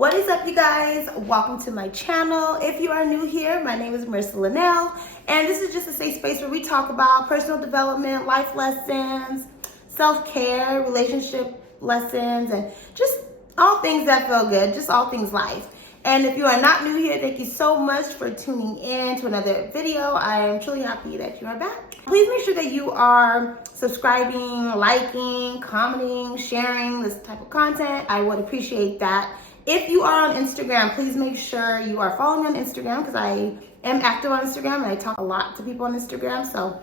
What is up, you guys? Welcome to my channel. If you are new here, my name is Marissa Linnell, and this is just a safe space where we talk about personal development, life lessons, self-care, relationship lessons, and just all things that feel good, just all things life. And if you are not new here, thank you so much for tuning in to another video. I am truly happy that you are back. Please make sure that you are subscribing, liking, commenting, sharing this type of content. I would appreciate that. If you are on Instagram, please make sure you are following me on Instagram because I am active on Instagram and I talk a lot to people on Instagram. So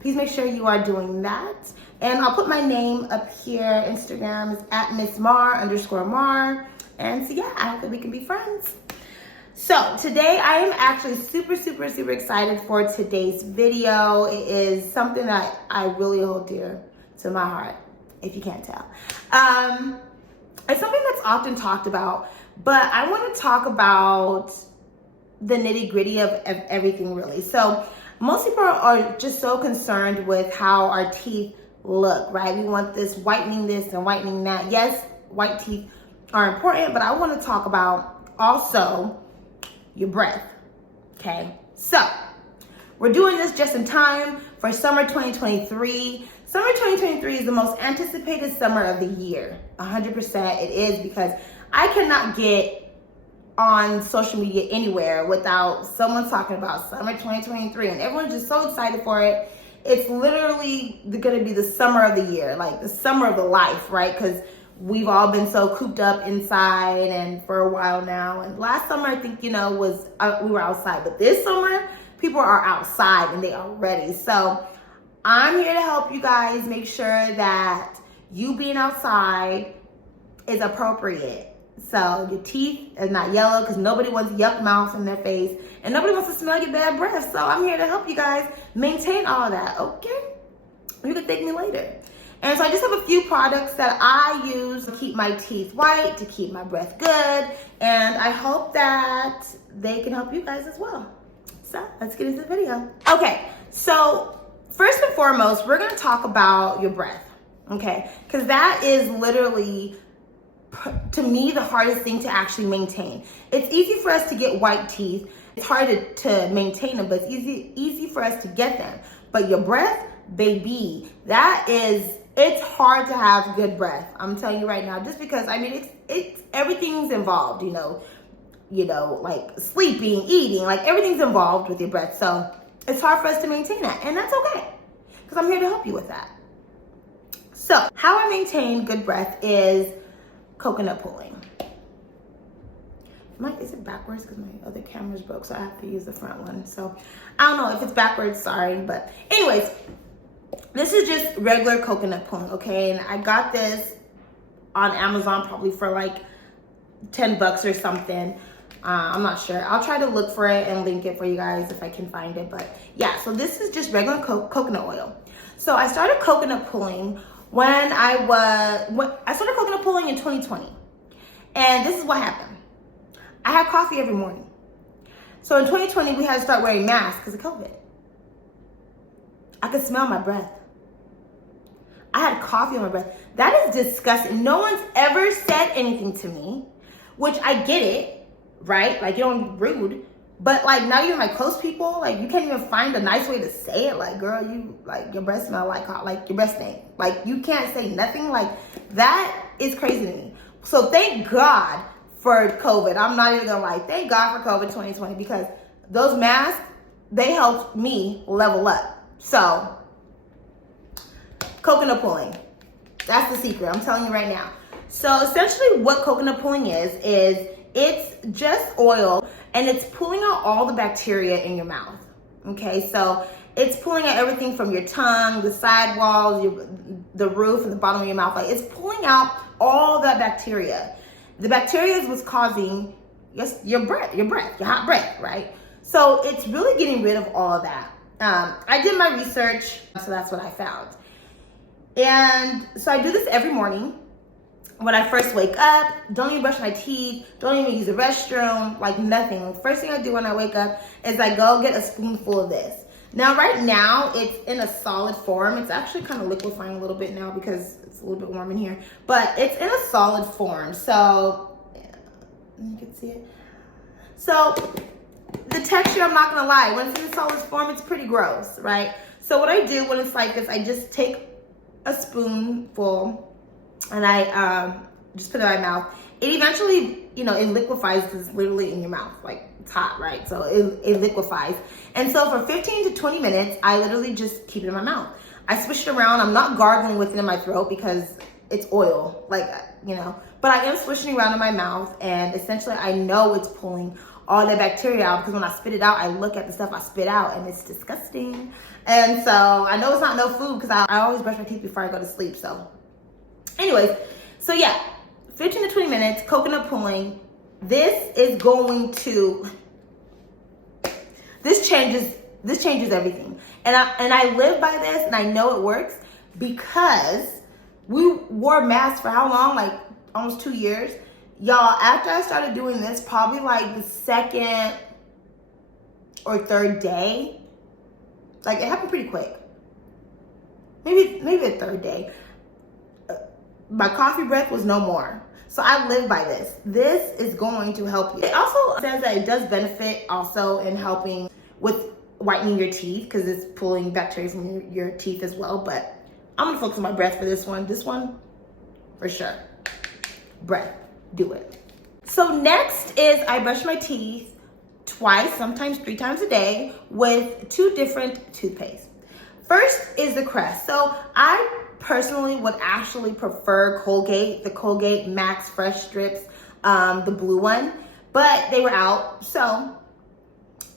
please make sure you are doing that. And I'll put my name up here. Instagram is at @MissMar_Mar. And so yeah, I hope that we can be friends. So today I am actually super excited for today's video. It is something that I really hold dear to my heart, if you can't tell. It's something that's often talked about, but I want to talk about the nitty-gritty of everything, really. So most people are just so concerned with how our teeth look, right? We want this and whitening that. Yes, white teeth are important, but I want to talk about also your breath, okay? So we're doing this just in time for summer 2023. Summer 2023 is the most anticipated summer of the year. 100% it is, because I cannot get on social media anywhere without someone talking about summer 2023, and everyone's just so excited for it. It's literally gonna be the summer of the year, like the summer of the life, right? Because we've all been so cooped up inside and for a while now. And last summer, I think, we were outside, but this summer, people are outside and they are ready. So I'm here to help you guys make sure that you being outside is appropriate. So your teeth are not yellow, because nobody wants yuck mouth in their face and nobody wants to smell your bad breath. So I'm here to help you guys maintain all of that, okay? You can thank me later. And so I just have a few products that I use to keep my teeth white, to keep my breath good, and I hope that they can help you guys as well. So let's get into the video. Okay, so first and foremost, we're gonna talk about your breath, okay? Because that is literally, to me, the hardest thing to actually maintain. It's easy for us to get white teeth. It's hard to maintain them, but it's easy for us to get them. But your breath, baby, it's hard to have good breath. I'm telling you right now, just because, I mean, it's everything's involved, like sleeping, eating, like everything's involved with your breath. So it's hard for us to maintain that, and that's okay, because I'm here to help you with that. So how I maintain good breath is coconut pulling. Is it backwards? Because my other camera's broke, so I have to use the front one. So I don't know if it's backwards, sorry. But anyways, this is just regular coconut pulling, okay? And I got this on Amazon probably for like 10 bucks or something. I'm not sure. I'll try to look for it and link it for you guys if I can find it. But yeah, so this is just regular coconut oil. So I started coconut pulling when I started coconut pulling in 2020. And this is what happened. I had coffee every morning. So in 2020, we had to start wearing masks because of COVID. I could smell my breath. I had coffee on my breath. That is disgusting. No one's ever said anything to me, which I get it, right? Like, you don't be rude. But like, now you're my close people, like you can't even find a nice way to say it. Like, girl, your breath smell like your breath stink. Like, you can't say nothing. Like, that is crazy to me. So thank God for COVID. I'm not even gonna lie. Thank God for COVID 2020, because those masks, they helped me level up. So coconut pulling, that's the secret. I'm telling you right now. So essentially what coconut pulling is it's just oil, and it's pulling out all the bacteria in your mouth. Okay, so it's pulling out everything from your tongue, the side walls, the roof, and the bottom of your mouth. Like, it's pulling out all that bacteria. The bacteria is what's causing your hot breath, right? So it's really getting rid of all of that. I did my research, so that's what I found. And so I do this every morning when I first wake up. Don't even brush my teeth, don't even use the restroom, like nothing. First thing I do when I wake up is I go get a spoonful of this. Now, right now, it's in a solid form. It's actually kind of liquefying a little bit now because it's a little bit warm in here, but it's in a solid form. So You can see it. So the texture, I'm not gonna lie, when it's in the solid form, it's pretty gross, right? So what I do when it's like this, I just take a spoonful and I just put it in my mouth. It eventually, you know, it liquefies because it's literally in your mouth, like it's hot, right? So it liquefies. And so for 15 to 20 minutes, I literally just keep it in my mouth. I swish it around. I'm not gargling with it in my throat because it's oil, like, you know, but I am swishing around in my mouth, and essentially I know it's pulling all the bacteria out, because when I spit it out, I look at the stuff I spit out and it's disgusting. And so I know it's not no food because I always brush my teeth before I go to sleep. So anyways, so yeah, 15 to 20 minutes, coconut pulling. This is going to, this changes everything. And I live by this, and I know it works because we wore masks for how long? Like almost 2 years. Y'all, after I started doing this, probably like the second or third day, like it happened pretty quick. Maybe the third day. My coffee breath was no more. So I live by this. This is going to help you. It also says that it does benefit also in helping with whitening your teeth, because it's pulling bacteria from your teeth as well. But I'm gonna focus on my breath for this one. This one, for sure. Breath, do it. So next is I brush my teeth twice, sometimes 3 times a day with 2 different toothpaste. First is the Crest. So I personally would actually prefer Colgate, the Colgate Max Fresh Strips, the blue one, but they were out. So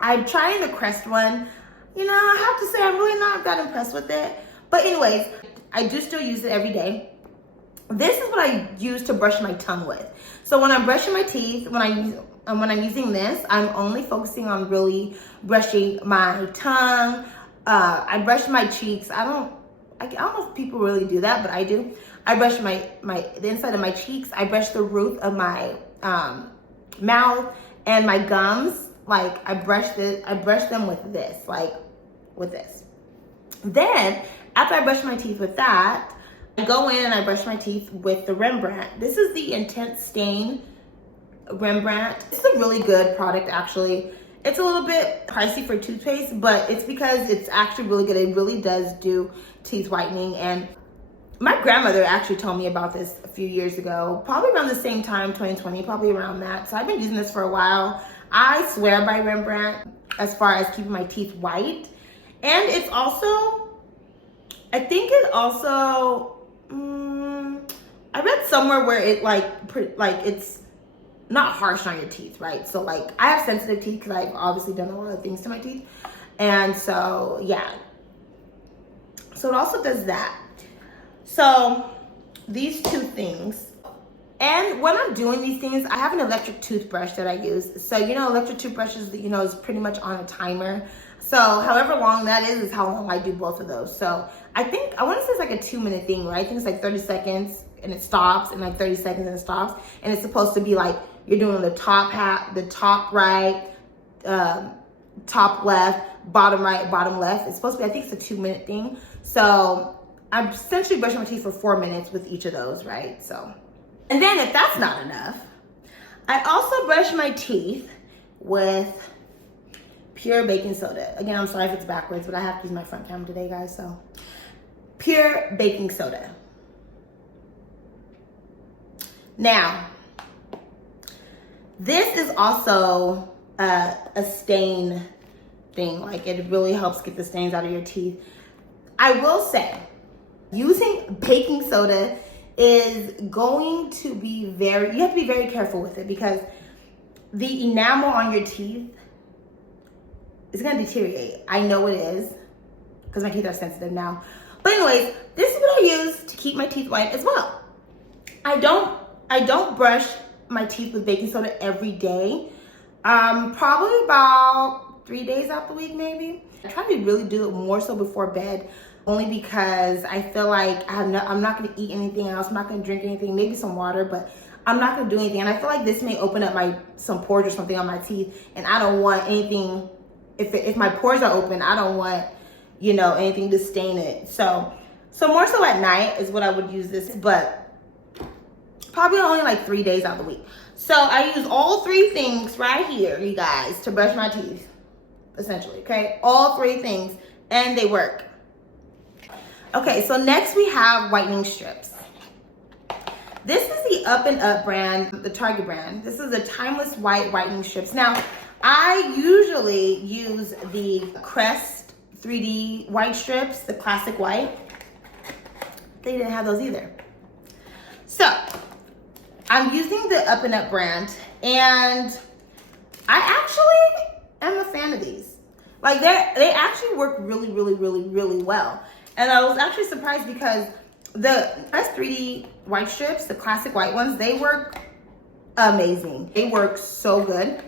I'm trying the Crest one. You know, I have to say I'm really not that impressed with it. But anyways, I do still use it every day. This is what I use to brush my tongue with. So when I'm brushing my teeth, when I'm using this, I'm only focusing on really brushing my tongue. I brush my cheeks. I don't know if people really do that, but I do. I brush the inside of my cheeks. I brush the roof of my mouth and my gums. Like I brush them with this, like with this. Then after I brush my teeth with that, I go in and I brush my teeth with the Rembrandt. This is the Intense Stain Rembrandt. It's a really good product, actually. It's a little bit pricey for toothpaste, but it's because it's actually really good. It really does do teeth whitening. And my grandmother actually told me about this a few years ago, probably around the same time, 2020, probably around that. So I've been using this for a while. I swear by Rembrandt as far as keeping my teeth white. And it's also, I think it also, I read somewhere where it like it's not harsh on your teeth, right? So like I have sensitive teeth because I've obviously done a lot of things to my teeth. And so, yeah. So it also does that. So these 2 things. And when I'm doing these things, I have an electric toothbrush that I use. So, you know, electric toothbrushes, you know, is pretty much on a timer. So however long that is how long I do both of those. So I want to say it's like a 2-minute thing, right? I think it's like 30 seconds and it stops, and like 30 seconds and it stops. And it's supposed to be like you're doing the top right, top left, bottom right, bottom left. It's supposed to be, I think it's a 2-minute thing. So I'm essentially brushing my teeth for 4 minutes with each of those, right? So, and then if that's not enough, I also brush my teeth with pure baking soda. Again, I'm sorry if it's backwards, but I have to use my front camera today, guys. So pure baking soda. Now, this is also a stain thing. Like it really helps get the stains out of your teeth. I will say, using baking soda is going to be you have to be very careful with it, because the enamel on your teeth is going to deteriorate. I know it is because my teeth are sensitive now. But anyways, this is what I use to keep my teeth white as well. I don't brush my teeth with baking soda every day. Probably about 3 days out the week, maybe. I try to really do it more so before bed, only because I feel like I'm not going to eat anything else. I'm not going to drink anything, maybe some water, but I'm not going to do anything. And I feel like this may open up some pores or something on my teeth, and I don't want anything. If my pores are open, I don't want, you know, anything to stain it. So more so at night is what I would use this. But probably only like 3 days out of the week. So I use all 3 things right here, you guys, to brush my teeth, essentially, okay? All 3 things, and they work. Okay, so next we have whitening strips. This is the Up and Up brand, the Target brand. This is the Timeless White whitening strips. Now, I usually use the Crest 3D white strips, the classic white. They didn't have those either. So, I'm using the Up and Up brand, and I actually am a fan of these. Like, they actually work really, really, really, really well. And I was actually surprised because the S3D white strips, the classic white ones, they work amazing. They work so good.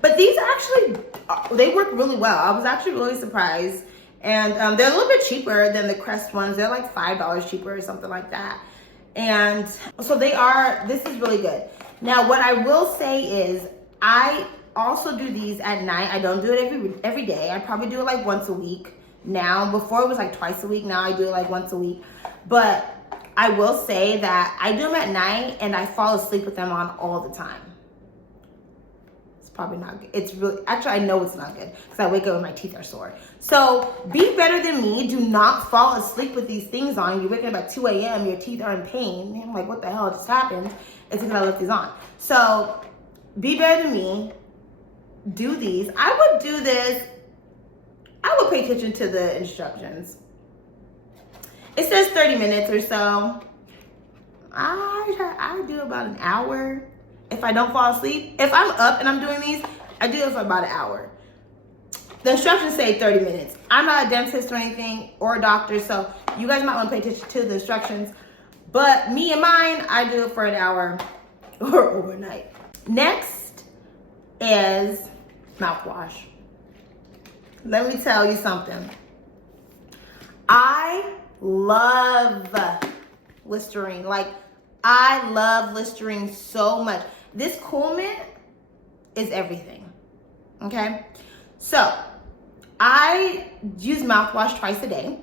But these actually, they work really well. I was actually really surprised. And they're a little bit cheaper than the Crest ones. They're like $5 cheaper or something like that. And so this is really good. Now, what I will say is I also do these at night. I don't do it every day. I probably do it like once a week now. Before it was like twice a week. Now I do it like once a week. But I will say that I do them at night and I fall asleep with them on all the time. It's probably not good. It's really, actually I know it's not good because I wake up and my teeth are sore. So be better than me. Do not fall asleep with these things on. You're waking up at 2 a.m. Your teeth are in pain. I'm like, what the hell just happened? It's because I left these on. So be better than me. Do these. I would do this. I would pay attention to the instructions. It says 30 minutes or so. I do about an hour if I don't fall asleep. If I'm up and I'm doing these, I do it for about an hour. The instructions say 30 minutes. I'm not a dentist or anything or a doctor, so you guys might want to pay attention to the instructions. But me and mine, I do it for an hour or overnight. Next is mouthwash. Let me tell you something. I love Listerine. Like, I love Listerine so much. This Cool Mint is everything. Okay? So, I use mouthwash twice a day.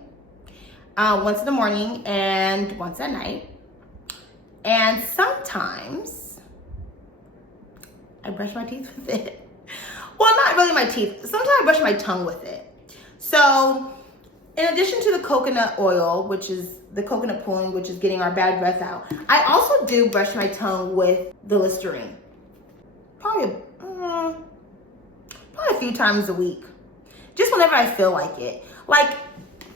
Once in the morning and once at night. And sometimes I brush my teeth with it. Well, not really my teeth. Sometimes I brush my tongue with it. So, in addition to the coconut oil, which is the coconut pulling, which is getting our bad breath out, I also do brush my tongue with the Listerine. Probably a few times a week. Just whenever I feel like it. Like,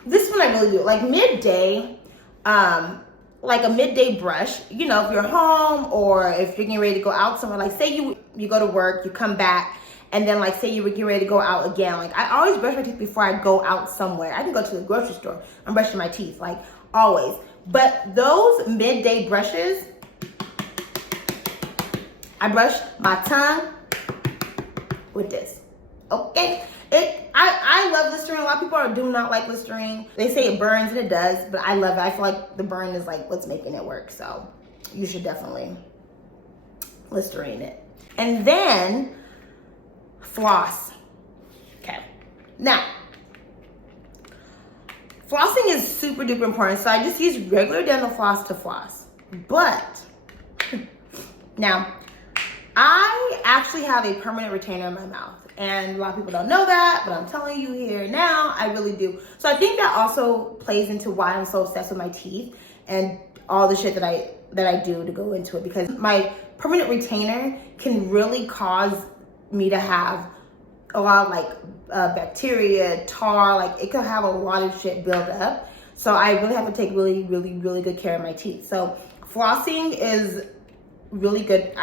this one I really do. Like midday, like a midday brush, you know, if you're home or if you're getting ready to go out somewhere, like say you go to work, you come back, and then like say you were getting ready to go out again. Like I always brush my teeth before I go out somewhere. I can go to the grocery store, I'm brushing my teeth, like always. But those midday brushes, I brush my tongue with this, okay? I love Listerine. A lot of people do not like Listerine. They say it burns, and it does, but I love it. I feel like the burn is like what's making it work. So you should definitely Listerine it. And then floss. Okay. Now, flossing is super duper important. So I just use regular dental floss to floss. But now, I actually have a permanent retainer in my mouth. And a lot of people don't know that, but I'm telling you here now, I really do. So I think that also plays into why I'm so obsessed with my teeth and all the shit that I do to go into it. Because my permanent retainer can really cause me to have a lot of like bacteria, tar, like it could have a lot of shit build up. So I really have to take really, really, really good care of my teeth. So flossing is really good.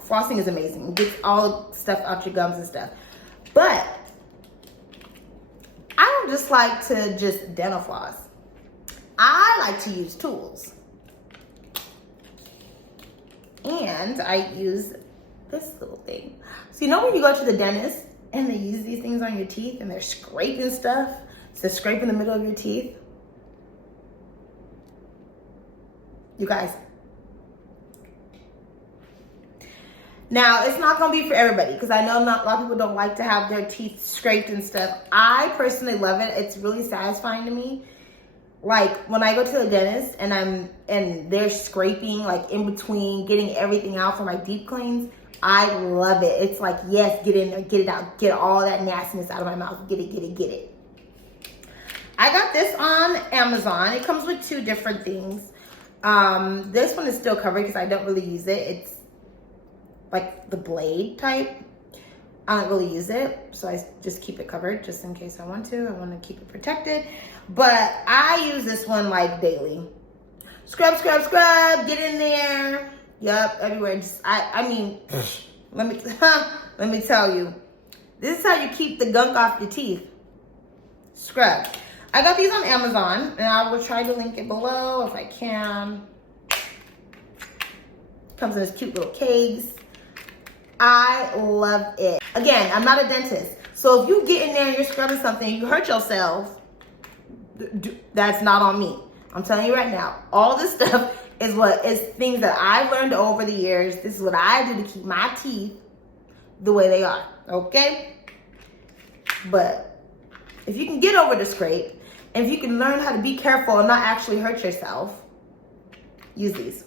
Flossing is amazing. It gets all stuff out your gums and stuff. But I don't just like to just dental floss. I like to use tools. And I use this little thing. So you know when you go to the dentist and they use these things on your teeth and they're scraping stuff? So they're scraping the middle of your teeth. You guys, now, it's not going to be for everybody because I know a lot of people don't like to have their teeth scraped and stuff. I personally love it. It's really satisfying to me. like when I go to the dentist and they're scraping like in between, getting everything out for my deep cleans, I love it. It's like, yes, get in there, get it out, get all that nastiness out of my mouth. Get it, get it, get it. I got this on Amazon. It comes with 2 different things. This one is still covered because I don't really use it. It's like the blade type. I don't really use it, so I just keep it covered just in case I want to. I want to keep it protected. But I use this one like daily. Scrub, scrub, scrub, get in there. Yep, everywhere. Just I mean, let me tell you. This is how you keep the gunk off your teeth. Scrub. I got these on Amazon, and I will try to link it below if I can. Comes in this cute little case. I love it. Again, I'm not a dentist, so if you get in there and you're scrubbing something and you hurt yourself, that's not on me. I'm telling you right now, all this stuff is things that I've learned over the years. This is what I do to keep my teeth the way they are, okay? But if you can get over the scrape, and if you can learn how to be careful and not actually hurt yourself, use these.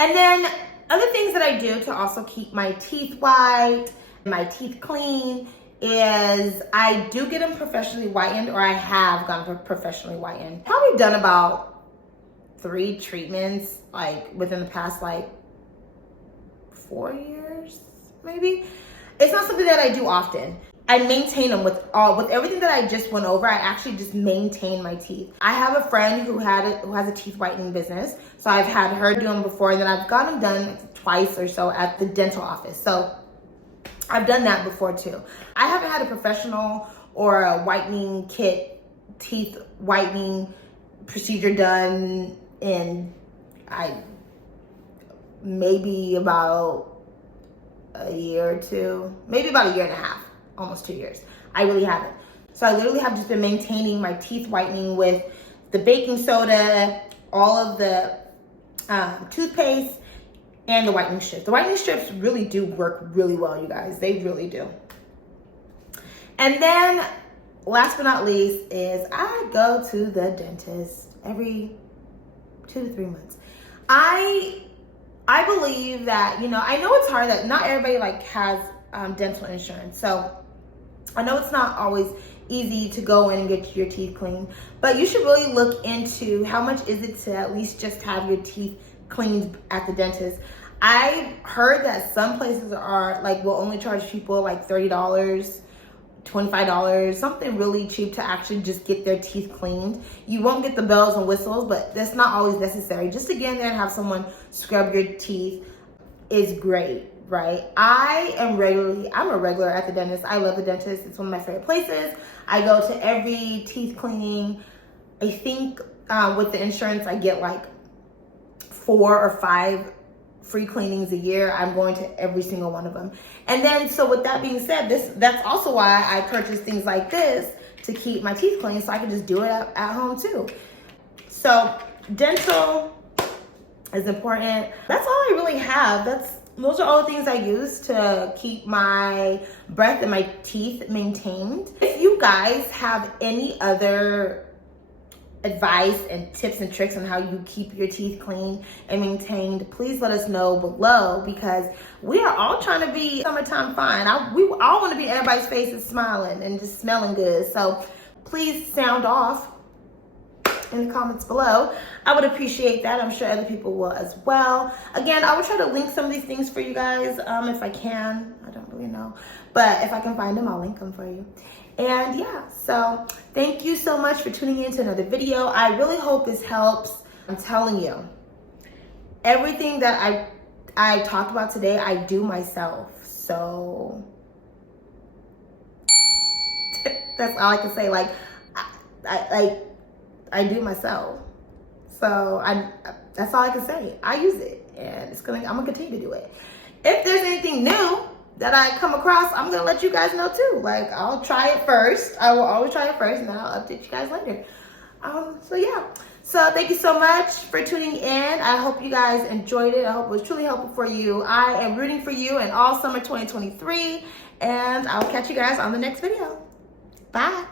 And then other things that I do to also keep my teeth white, my teeth clean, is I do get them professionally whitened, or I have gotten professionally whitened. Probably done about 3 treatments, like within the past like 4 years, maybe. It's not something that I do often. I maintain them with everything that I just went over. I actually just maintain my teeth. I have a friend who has a teeth whitening business, so I've had her do them before, and then I've got them done twice or so at the dental office. So I've done that before too. I haven't had a professional or a whitening kit, teeth whitening procedure done in maybe about a year or 2, maybe about a year and a half. Almost 2 years. I really haven't. So I literally have just been maintaining my teeth whitening with the baking soda, all of the toothpaste, and the whitening strips. The whitening strips really do work really well, you guys. They really do. And then last but not least is I go to the dentist every 2 to 3 months. I believe that, you know, I know it's hard that not everybody like has dental insurance. So I know it's not always easy to go in and get your teeth cleaned, but you should really look into how much is it to at least just have your teeth cleaned at the dentist. I've heard that some places are like, will only charge people like $30, $25, something really cheap to actually just get their teeth cleaned. You won't get the bells and whistles, but that's not always necessary. Just to get in there and have someone scrub your teeth is great. Right? I'm a regular at the dentist. I love the dentist. It's one of my favorite places. I go to every teeth cleaning. I think with the insurance, I get like 4 or 5 free cleanings a year. I'm going to every single one of them. And then, so with that being said, that's also why I purchase things like this to keep my teeth clean, so I can just do it at home too. So dental is important. That's all I really have. Those are all the things I use to keep my breath and my teeth maintained. If you guys have any other advice and tips and tricks on how you keep your teeth clean and maintained, please let us know below, because we are all trying to be summertime fine. We all want to be everybody's faces smiling and just smelling good. So please sound off in the comments below. I would appreciate that. I'm sure other people will as well. Again, I will try to link some of these things for you guys if I can. I don't really know, but if I can find them, I'll link them for you. And yeah, so thank you so much for tuning in to another video. I really hope this helps. I'm telling you, everything that I talked about today, I do myself. So that's all I can say. Like, I do myself. So that's all I can say. I use it, and I'm gonna continue to do it. If there's anything new that I come across, I'm gonna let you guys know too. Like, I'll try it first. I will always try it first, and then I'll update you guys later. So yeah. So thank you so much for tuning in. I hope you guys enjoyed it. I hope it was truly helpful for you. I am rooting for you in all summer 2023, and I'll catch you guys on the next video. Bye.